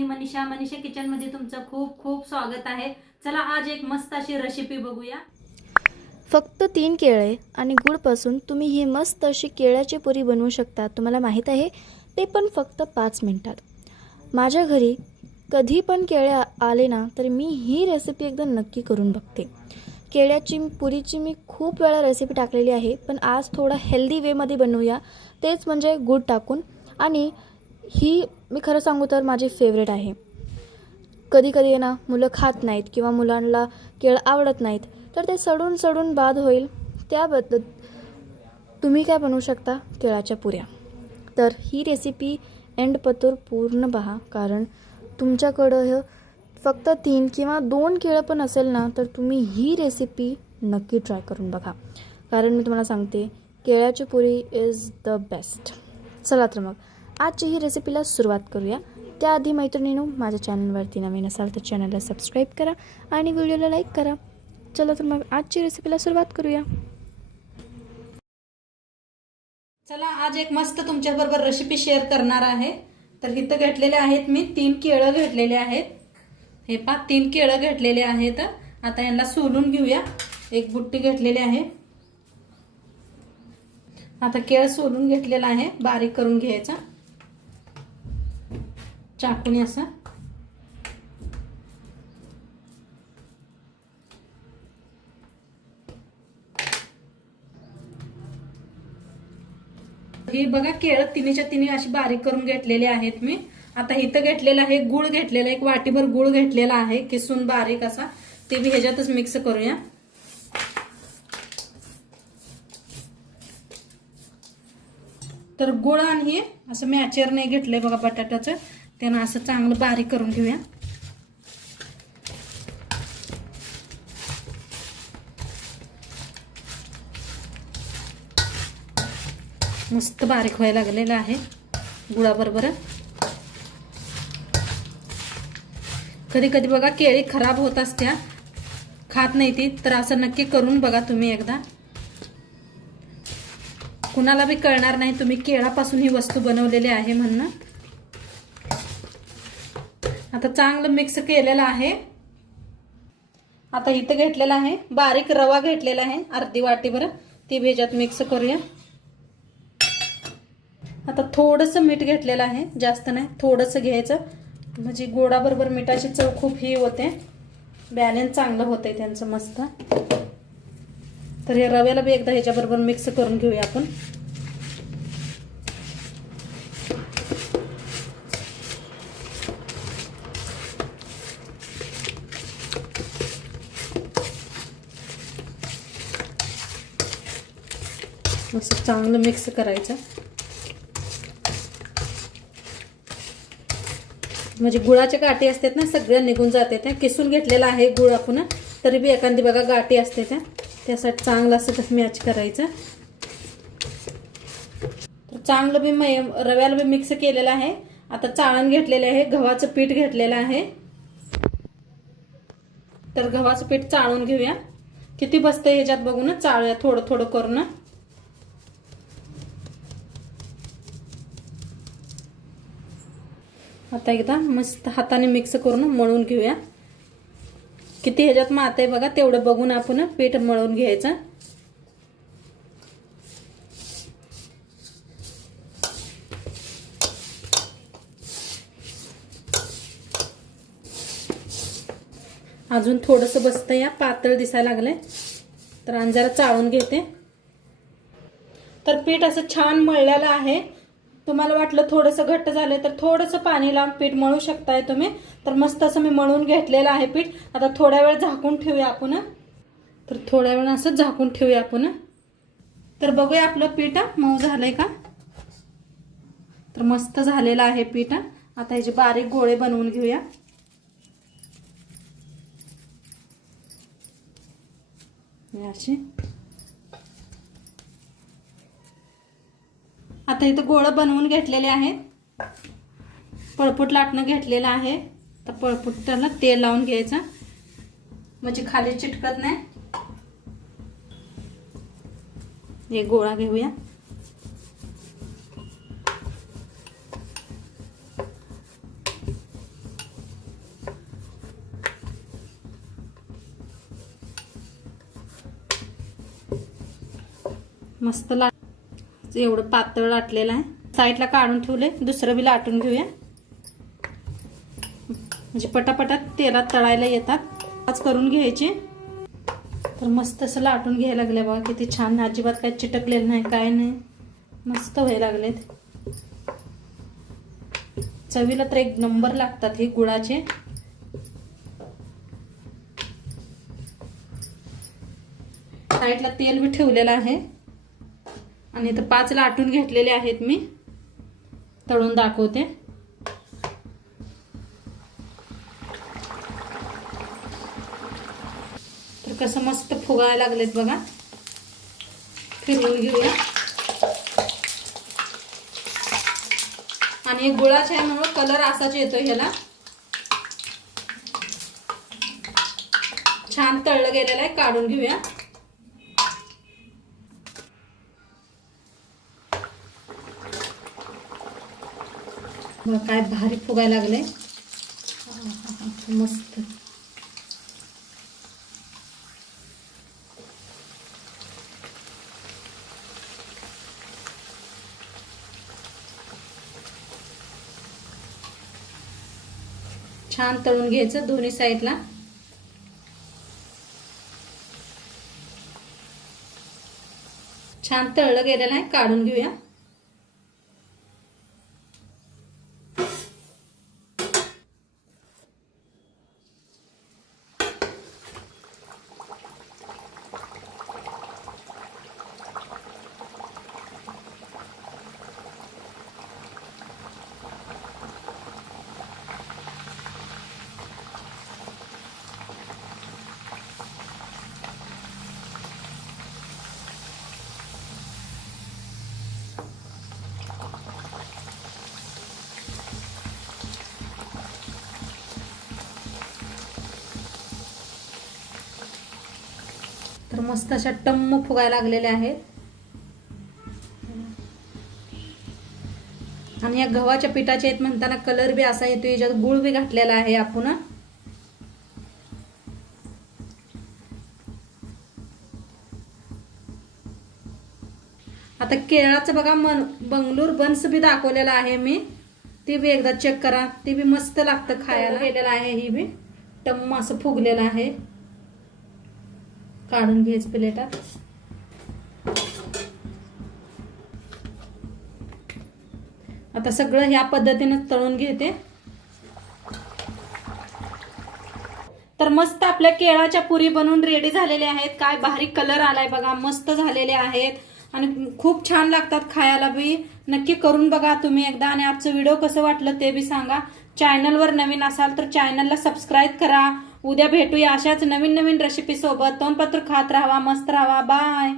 मी Manisha kitchen मध्ये तुमचं खूप खूप स्वागत आहे। चला आज एक मस्त अशी रेसिपी बघूया। फक्त 3 केळे आणि गुळपासून तुम्ही ही मस्त अशी केळ्याची पुरी बनवू शकता। तुम्हाला माहीत आहे, ते पण फक्त 5 मिनिटात। माझ्या घरी कधी पण केळे आले ना तर मी ही रेसिपी एकदा नक्की करून बघते। केळ्याची पुरीची मी खूप वेळा रेसिपी टाकलेली आहे, पण आज थोडा हेल्दी वेमध्ये बनवूया, तेच म्हणजे गूळ टाकून। आणि ही मी खरं सांगू तर माझी फेवरेट आहे। कधी कधी ना मुलं खात नाहीत किंवा मुलांना केळ आवडत नाहीत, तर ते सडून सडून बाद होईल, त्याबद्दल तुम्ही काय बनवू शकता, केळाच्या पुऱ्या। तर ही रेसिपी एंडपतूर पूर्ण पहा, कारण तुमच्याकडं फक्त 3 किंवा 2 केळं पण असेल ना तर तुम्ही ही रेसिपी नक्की ट्राय करून बघा, कारण मी तुम्हाला सांगते केळ्याची पुरी इज द बेस्ट। चला तर मग आजची ही रेसिपीला सुरुवात करूया। त्याआधी मैत्रिणींनो, माझ्या चॅनलवरती नवीन असाल तर चॅनलला सबस्क्राईब करा आणि व्हिडिओला लाईक करा। चला तर मग आजची रेसिपीला सुरुवात करूया। चला आज एक मस्त तुमच्याबरोबर रेसिपी शेअर करणार आहे। तर इथं घेतलेले आहेत मी 3 केळं घेतलेले आहेत। हे पहा 3 केळं घेतलेले आहेत। आता यांना सोलून घेऊया। एक बुट्टी घेतलेली आहे। आता केळ सोलून घेतलेला आहे, बारीक करून घ्यायचा चाकूने असं। हे बघा केळ तिन्हीच्या तिन्ही अशी बारीक करून घेतलेले आहेत मी। आता इथं घेतलेला आहे गुळ घेतलेला, एक वाटीभर गुळ घेतलेला आहे किसून बारीक असा, ते बी ह्याच्यातच मिक्स करूया। तर गुळ आणि हे असं मॅचर नाही घेतलंय बघा बटाट्याचं, त्यानं असं चांगलं बारीक करून घेऊया। मस्त बारीक व्हायला लागलेला आहे गुळाबरोबर। कधी कधी बघा केळी खराब होत असत्या, खात नाही ती, तर असं नक्की करून बघा तुम्ही एकदा, कुणाला बी कळणार नाही तुम्ही केळापासून ही वस्तू बनवलेली आहे म्हणून। आता चांगलं मिक्स केलेलं आहे। आता इथं घेतलेला आहे बारीक रवा घेतलेला आहे अर्धी वाटीभर, ती ह्याच्यात मिक्स करूया। आता थोडंसं मीठ घेतलेलं आहे, जास्त नाही, थोडंसं घ्यायचं, म्हणजे गोडाबरोबर मिठाची चव खूप ही होते, बॅलन्स चांगलं होतंय त्यांचं मस्त। तर हे रव्याला बी एकदा ह्याच्याबरोबर मिक्स करून घेऊया आपण। मस्त चांगलं मिक्स करायचं, म्हणजे गुळाचे गाठी असतात ना सगळ्या निघून जाते। त्या किसून घेतलेला आहे गुळ आपण, तरी बी एखादी बघा गाठी असते त्यासाठी चांगलं असं मॅच करायचं। तर चांगलं बी रव्याला बी मिक्स केलेलं आहे। आता चाळण घेतलेलं आहे, गव्हाचं पीठ घेतलेलं आहे, तर गव्हाचं पीठ चाळून घेऊया। किती बसतंय ह्याच्यात बघून चाळूया थोडं थोडं करून। आता एकदा मस्त हाताने मिक्स करून मळून घेऊया। किती ह्याच्यात मात आहे बघा, तेवढं बघून आपण पीठ मळून घ्यायचं। अजून थोडंसं बसतं, या पातळ दिसायला लागलंय, तर आणि जरा चाळून घेते। तर पीठ असं छान मळलेलं आहे। तुम्हाला वाटलं थोडंसं घट्ट झालं तर थोडंसं पाणी लावून पीठ मळू शकताय तुम्ही। तर मस्त असं मी मळून घेतलेलं आहे पीठ। आता थोड्या वेळ झाकून ठेवूया आपण, तर थोड्या वेळ असं झाकून ठेवूया आपण। तर बघूया आपलं पीठ मऊ झालंय का, तर मस्त झालेलं आहे पीठ। आता ह्याचे बारीक गोळे बनवून घेऊया। असे आता इथं गोळे बनवून घेतलेले आहेत, पळपूट लाटणं घेतलेलं आहे। तर पळपूटाला तेल लावून घ्यायचं, म्हणजे खाली चिटकत नाही। एक गोळा घेऊया, मस्त एवढं पातळ लाटलेलं आहे. साईडला काढून ठेवले. दुसरं बी लाटून घेऊया, म्हणजे पटापटात तेलात तळायला येतात. आज करून घ्यायचे. तर मस्त असं लाटून घ्यायला लागले बघा. किती छान, अजिबात काय चिटकलेलं नाही, काय नाही, मस्त व्हायला लागलेत. चवीला तर एक नंबर लागतात हे गुळाचे. साईडला तेल बी ठेवलेलं आहे आणि इथं 5 लाटून घेतलेले आहेत मी. तळून दाखवते. तर कसं मस्त फुगायला लागलेत बघा. फिरवून घेऊया. आणि गुळाच्या यामुळे कलर असाच येतो ह्याला. छान तळलं गेलेलं आहे. काढून घेऊया. काय भारी फुगायला लागले. मस्त. छान तळून घ्यायचं दोन्ही साईडला. छान तळलं गेलेलं आहे. काढून घेऊया. तर मस्त अशा टम्म फुगायला लागलेल्या आहेत. आणि या गव्हाच्या पिठाचे आहेत म्हणताना कलर बी असा येतो. याच्यात गुळ बी घातलेला आहे आपण. आता केळाचं बघा बंगलोर बन्स बी दाखवलेला आहे मी. ते बी एकदा चेक करा. ते बी मस्त लागतं खायला. केलेलं आहे. ही बी टम्म असं फुगलेलं आहे. काढून घ्यायचं प्लेटात. आता सगळं ह्या पद्धतीने तळून घेते. तर मस्त आपल्या केळाच्या पुरी बनवून रेडी झालेल्या आहेत. काय भारी कलर आलाय बघा. मस्त झालेले आहेत आणि खूप छान लागतात खायला बी. नक्की करून बघा तुम्ही एकदा. आणि आजचं व्हिडिओ कसं वाटलं ते बी सांगा. चॅनलवर नवीन असाल तर चॅनलला सबस्क्राईब करा. उद्या भेटूया अशाच नवीन नवीन रेसिपी सोबत. तोंडपत्र खात राहावा, मस्त राहावा. बाय.